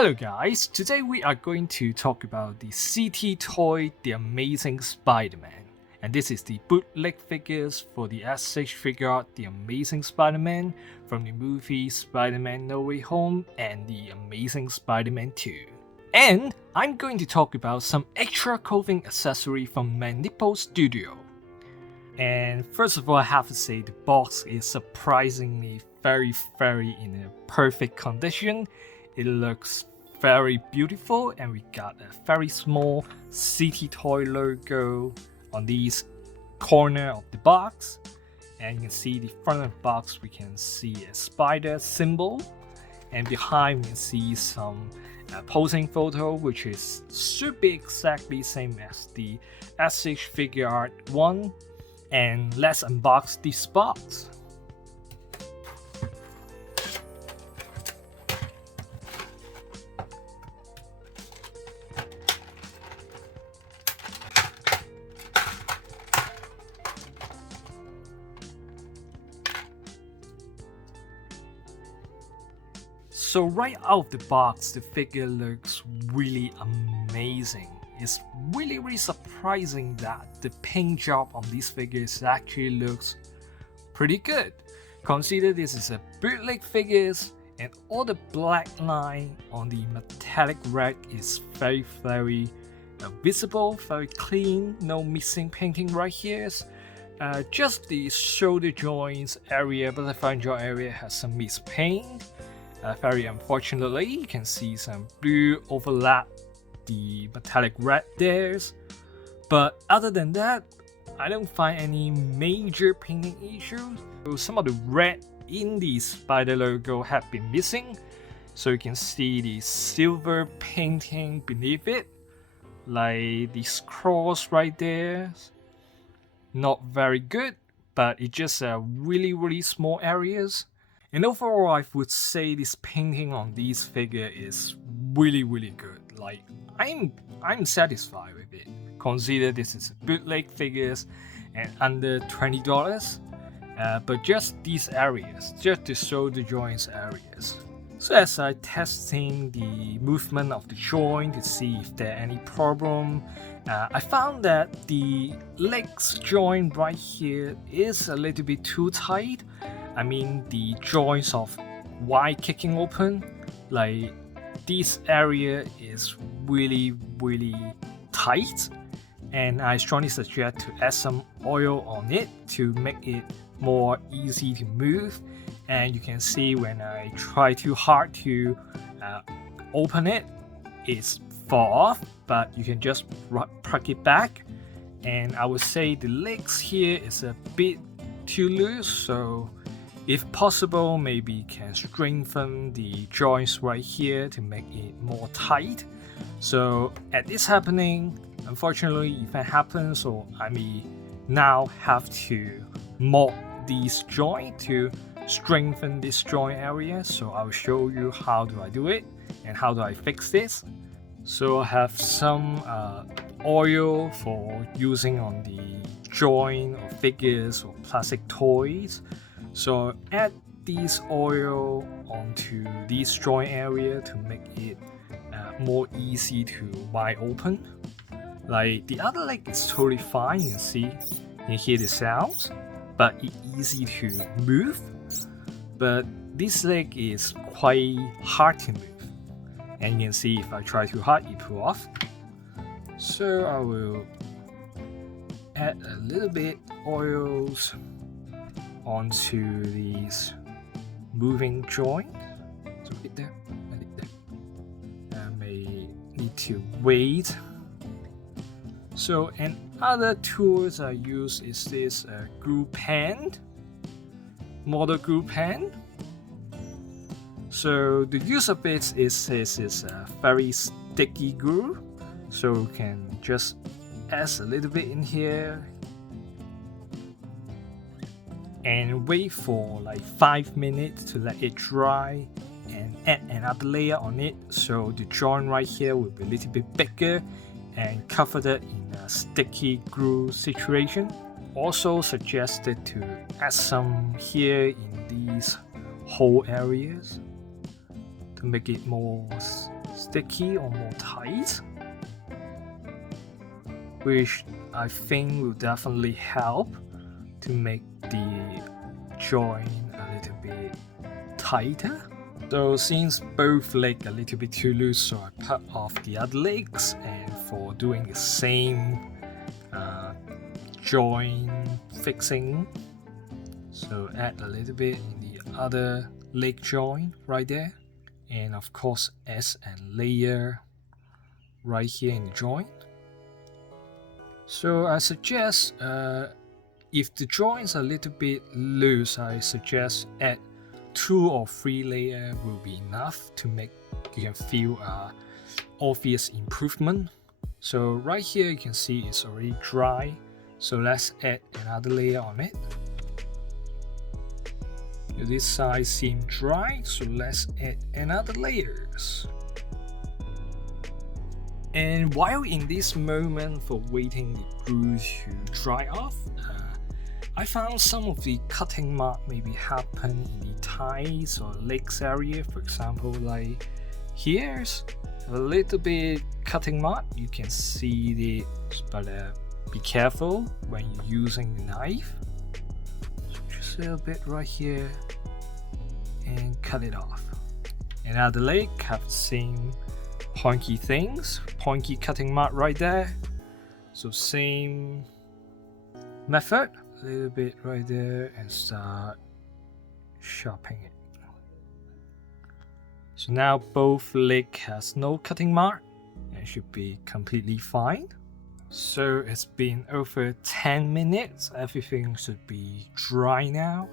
Hello guys, today we are going to talk about the CT toy, The Amazing Spider-Man. And this is the bootleg figures for the SH figure art The Amazing Spider-Man from the movie Spider-Man No Way Home and The Amazing Spider-Man 2. And I'm going to talk about some extra clothing accessory from Manipple Studio. And first of all, I have to say the box is surprisingly very in a perfect condition. It looks very beautiful, and we got a very small CT toy logo on these corner of the box. And you can see the front of the box, we can see a spider symbol, and behind we can see some posing photo, which is should be exactly same as the SH figure art one. And let's unbox this box. So right out of the box, the figure looks really amazing. It's really surprising that the paint job on these figures actually looks pretty good. Consider this is a bootleg figures, and all the black line on the metallic red is very visible, very clean, no missing painting right here. Just the shoulder joints area, butterfly joint area has some missed paint. Very unfortunately, you can see some blue overlap the metallic red there. But other than that, I don't find any major painting issues. So some of the red in the spider logo have been missing. So you can see the silver painting beneath it, like this cross right there. Not very good, but it's just really small areas. And overall, I would say this painting on this figure is really good. Like I'm satisfied with it. Consider this is bootleg figures and under $20, but just these areas, just the shoulder joints areas. So as I testing the movement of the joint to see if there are any problem, I found that the legs joint right here is a little bit too tight. I mean the joints of wide kicking open, like this area is really tight, and I strongly suggest to add some oil on it to make it more easy to move. And you can see when I try too hard to open it, it's fall off, but you can just plug it back. And I would say the legs here is a bit too loose, so if possible, maybe can strengthen the joints right here to make it more tight. So at this happening, unfortunately, if that happens, so I may now have to mod this joint to strengthen this joint area. So I'll show you how do I do it and how do I fix this. So I have some oil for using on the joint or figures or plastic toys. So add this oil onto this joint area to make it more easy to wide open. Like the other leg is totally fine, you can see, you can hear the sounds, but it's easy to move. But this leg is quite hard to move, and you can see if I try too hard, it pulls off. So I will add a little bit oils onto these moving joints. So right there, I may need to wait. So another tools I use is this glue pen, model glue pen. So the use of it is a very sticky glue, so you can just add a little bit in here and wait for like 5 minutes to let it dry, and add another layer on it so the joint right here will be a little bit bigger and covered it in a sticky glue situation. Also suggested to add some here in these hole areas to make it more sticky or more tight, which I think will definitely help to make the joint a little bit tighter. So since both legs are a little bit too loose, so I cut off the other legs, and for doing the same joint fixing, so add a little bit in the other leg joint right there, and of course add a layer right here in the joint. So I suggest if the joints are a little bit loose, I suggest add 2 or 3 layers will be enough to make you can feel obvious improvement. So right here you can see it's already dry, so let's add another layer on it. This side seems dry, so let's add another layers. And while in this moment for waiting the glue to dry off, I found some of the cutting mark maybe happen in the thighs or legs area. For example, like here's a little bit cutting mark. You can see it, but be careful when you're using the knife. So just a little bit right here and cut it off. Another leg have the same pointy things, pointy cutting mark right there. So same method, a little bit right there and start sharpening it. So now both leg has no cutting mark and should be completely fine. So it's been over 10 minutes, everything should be dry now.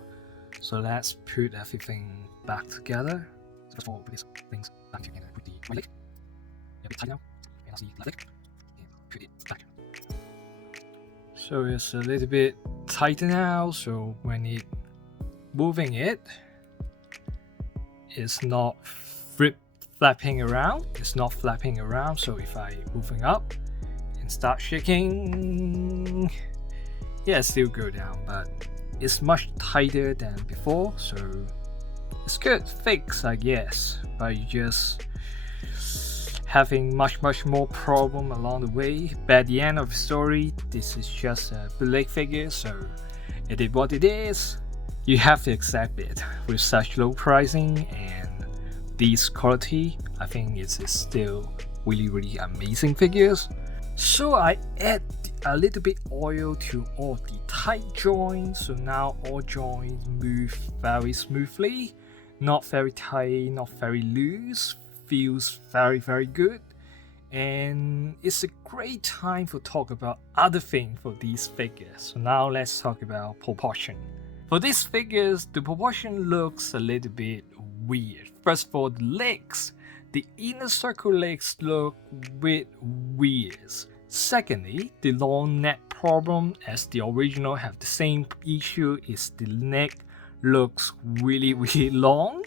So let's put everything back together. So first of all, put these things back together with the right leg. A bit tight now. And I'll see left leg. And put it back. So it's a little bit tighter now, so when it moving it's not flapping around. It's not flapping around, so if I moving up and start shaking, yeah, it still go down, but it's much tighter than before, so it's good fix, I guess. But you just having much more problem along the way. But at the end of the story, this is just a bootleg figure, so it is what it is. You have to accept it. With such low pricing and this quality, I think it's still really amazing figures. So I add a little bit oil to all the tight joints, so now all joints move very smoothly, not very tight, not very loose, feels very good. And it's a great time for talk about other things for these figures. So now let's talk about proportion. For these figures, the proportion looks a little bit weird. First of all, the legs. The inner circle legs look a bit weird. Secondly, the long neck problem, as the original have the same issue, is the neck looks really long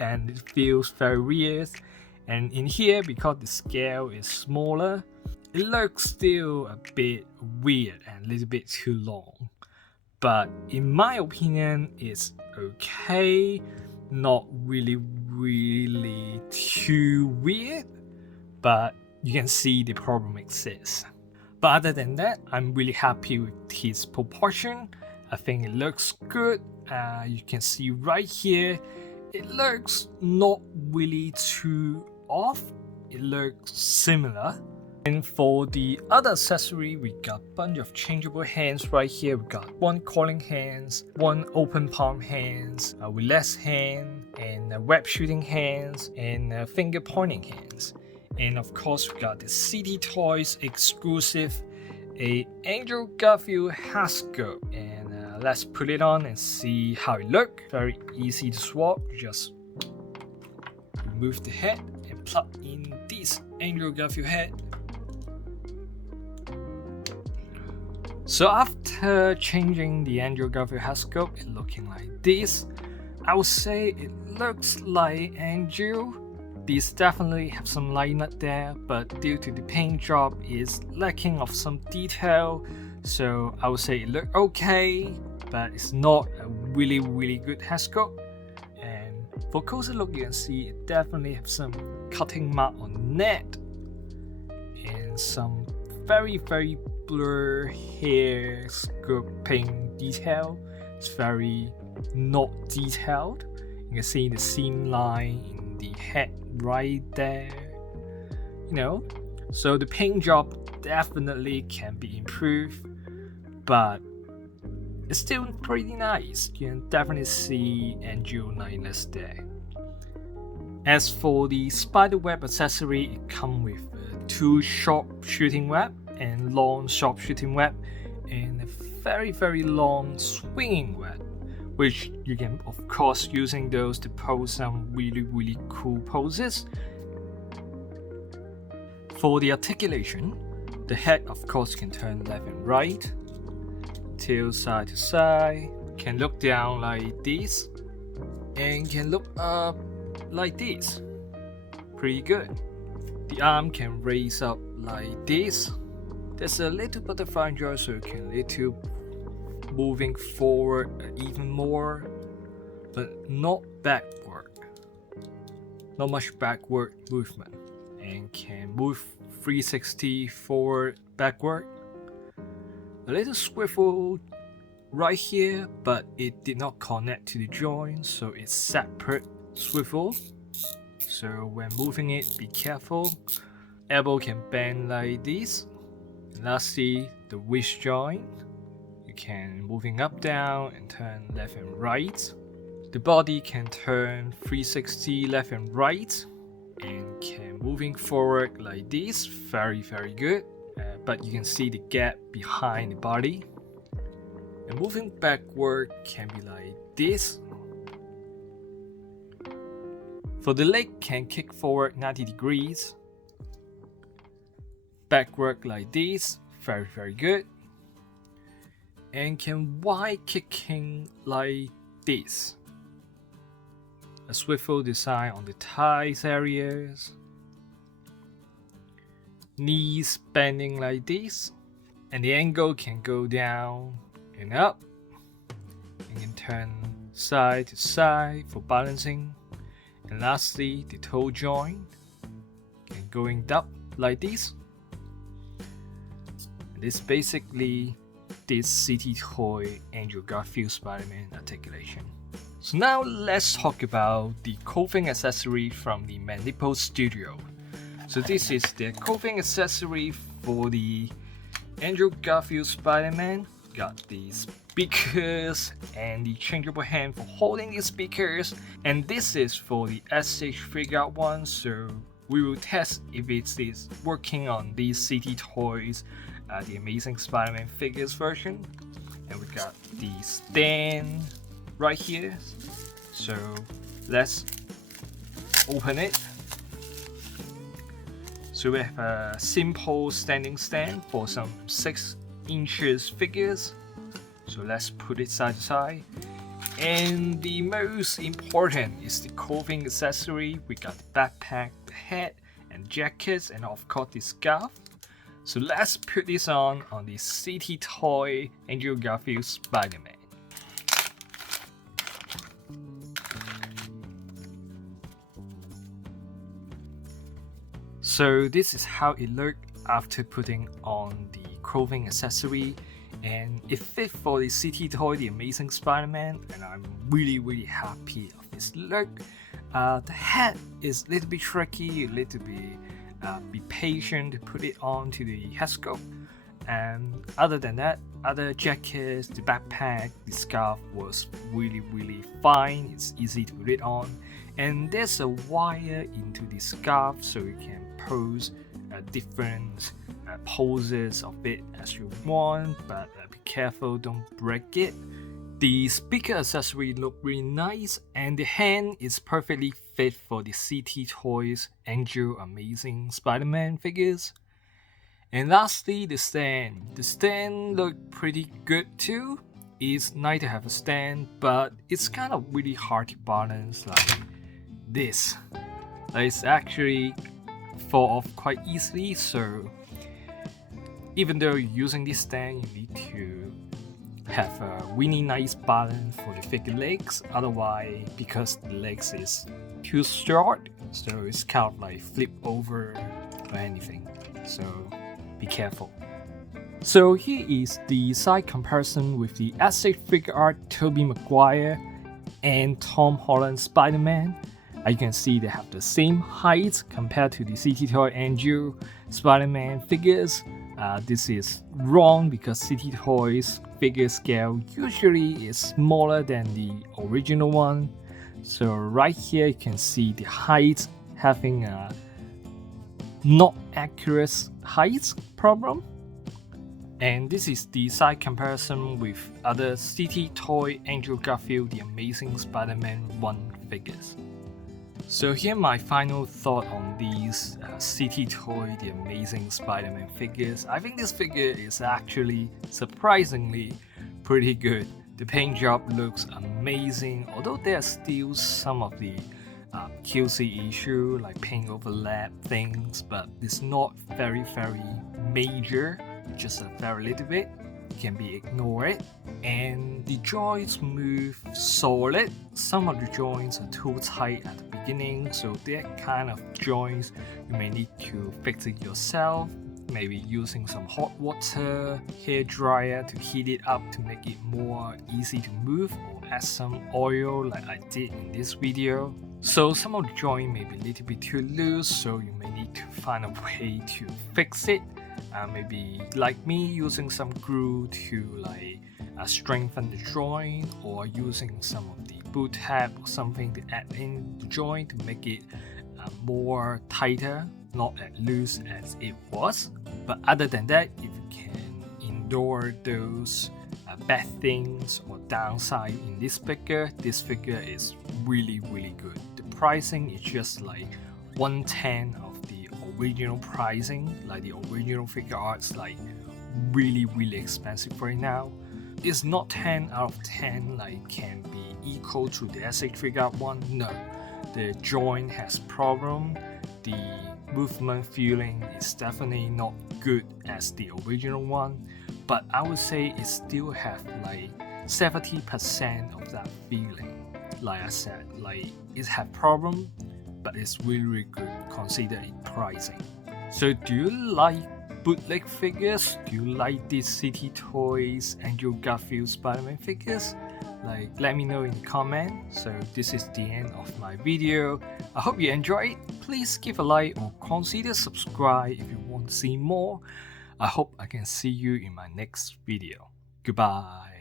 and it feels very weird. And in here, because the scale is smaller, it looks still a bit weird and a little bit too long. But in my opinion, it's okay, not really too weird, but you can see the problem exists. But other than that, I'm really happy with his proportion. I think it looks good. You can see right here, it looks not really too off. It looks similar. And for the other accessory, we got a bunch of changeable hands right here. We got one calling hands, one open palm hands, a relaxed hand, and a web shooting hands, and a finger pointing hands. And of course, we got the City Toys exclusive, a Angel Garfield hat scope. And let's put it on and see how it looks. Very easy to swap. Just remove the head and plug in this Angel Garfield head. So after changing the Angel Garfield hat scope, it's looking like this. I would say it looks like Angel. These definitely have some light there, but due to the paint job is lacking of some detail. So I would say it looks okay, but it's not a really good hat scope. And for closer look, you can see it definitely have some cutting mark on neck, and some very blur hair sculpting detail. It's very not detailed. You can see the seam line in the head right there. So the paint job definitely can be improved, but it's still pretty nice. You can definitely see angel lightness there. As for the spiderweb accessory, it comes with 2 short shooting web and long sharp shooting web, and a very long swinging web, which you can of course using those to pose some really cool poses. For the articulation, the head of course can turn left and right, tail side to side, can look down like this, and can look up like this. Pretty good. The arm can raise up like this. There's a little butterfly joint, so you can little moving forward even more, but not backward. Not much backward movement, and can move 360 forward, backward. A little swivel right here, but it did not connect to the joint, so it's separate swivel. So when moving it, be careful. Elbow can bend like this. And lastly, the wrist joint. You can moving up, down, and turn left and right. The body can turn 360 left and right, and can moving forward like this. Very good. But you can see the gap behind the body. And moving backward can be like this. For the leg, can kick forward 90 degrees. Backward like this. Very good. And can wide kicking like this. A swivel design on the thighs areas. Knees bending like this. And the angle can go down and up. And can turn side to side for balancing. And lastly, the toe joint can going up like this. And this basically this CT toy Angel Garfield Spiderman articulation. So now let's talk about the clothing accessory from the Manipple Studio. So this is the clothing accessory for the Angel Garfield Spiderman. Got the speakers and the changeable hand for holding the speakers, and this is for the SH figure out one, so we will test if it is working on these CT toys, the Amazing Spider-Man figures version. And we got the stand right here, so let's open it. So we have a simple standing stand for some 6 inches figures. So let's put it side to side. And the most important is the clothing accessory. We got the backpack, the hat, and jackets, and of course the scarf. So let's put this on the CT toy Angel Garfield Spider-Man. So this is how it looked after putting on the clothing accessory, and it fit for the CT toy, the Amazing Spider-Man, and I'm really happy of this look. The hat is a little bit tricky, you need to be patient to put it onto the head sculpt. And other than that, other jackets, the backpack, the scarf was really fine. It's easy to put it on, and there's a wire into the scarf, so you can pose different poses of it as you want, but be careful, don't break it. The speaker accessory look really nice, and the hand is perfectly fit for the CT Toys Angel Amazing Spider-Man figures. And lastly, the stand. The stand looked pretty good too. It's nice to have a stand, but it's kind of really hard to balance like this. It's actually fall off quite easily, so even though you're using this stand, you need to have a really nice balance for the figure legs. Otherwise, because the legs is too short, so it's kind of like flip over or anything, so be careful. So here is the side comparison with the aesthetic figure art Tobey Maguire and Tom Holland Spider-Man. As you can see, they have the same height compared to the CT Toy Andrew Spider-Man figures. This is wrong because CT Toy's figure scale usually is smaller than the original one. So right here you can see the height having a not accurate height problem. And this is the side comparison with other CT Toy Andrew Garfield The Amazing Spider-Man 1 figures. So here my final thought on these CT Toy The Amazing Spider-Man figures. I think this figure is actually surprisingly pretty good. The paint job looks amazing, although there are still some of the QC issue like paint overlap things, but it's not very major, just a very little bit. Can be ignored, and the joints move solid. Some of the joints are too tight at the beginning, so that kind of joints you may need to fix it yourself, maybe using some hot water, hair dryer to heat it up to make it more easy to move, or add some oil like I did in this video. So some of the joint may be a little bit too loose, so you may need to find a way to fix it. Maybe like me, using some glue to strengthen the joint, or using some of the boot tab or something to add in the joint to make it more tighter, not as loose as it was. But other than that, if you can endure those bad things or downside in this figure is really good. The pricing is just like 1/10 of the original pricing. Like the original figure art's like really expensive right now. It's not 10 out of 10 like can be equal to the aesthetic figure art one. No, the joint has problem. The movement feeling is definitely not good as the original one, but I would say it still have like 70% of that feeling. Like I said, like it had problem, but it's really good considering pricing. So do you like bootleg figures? Do you like these CT Toys Andrew Garfield Spider-Man figures? Like, let me know in the comment. So this is the end of my video. I hope you enjoyed. Please give a like or consider subscribe if you want to see more. I hope I can see you in my next video. Goodbye.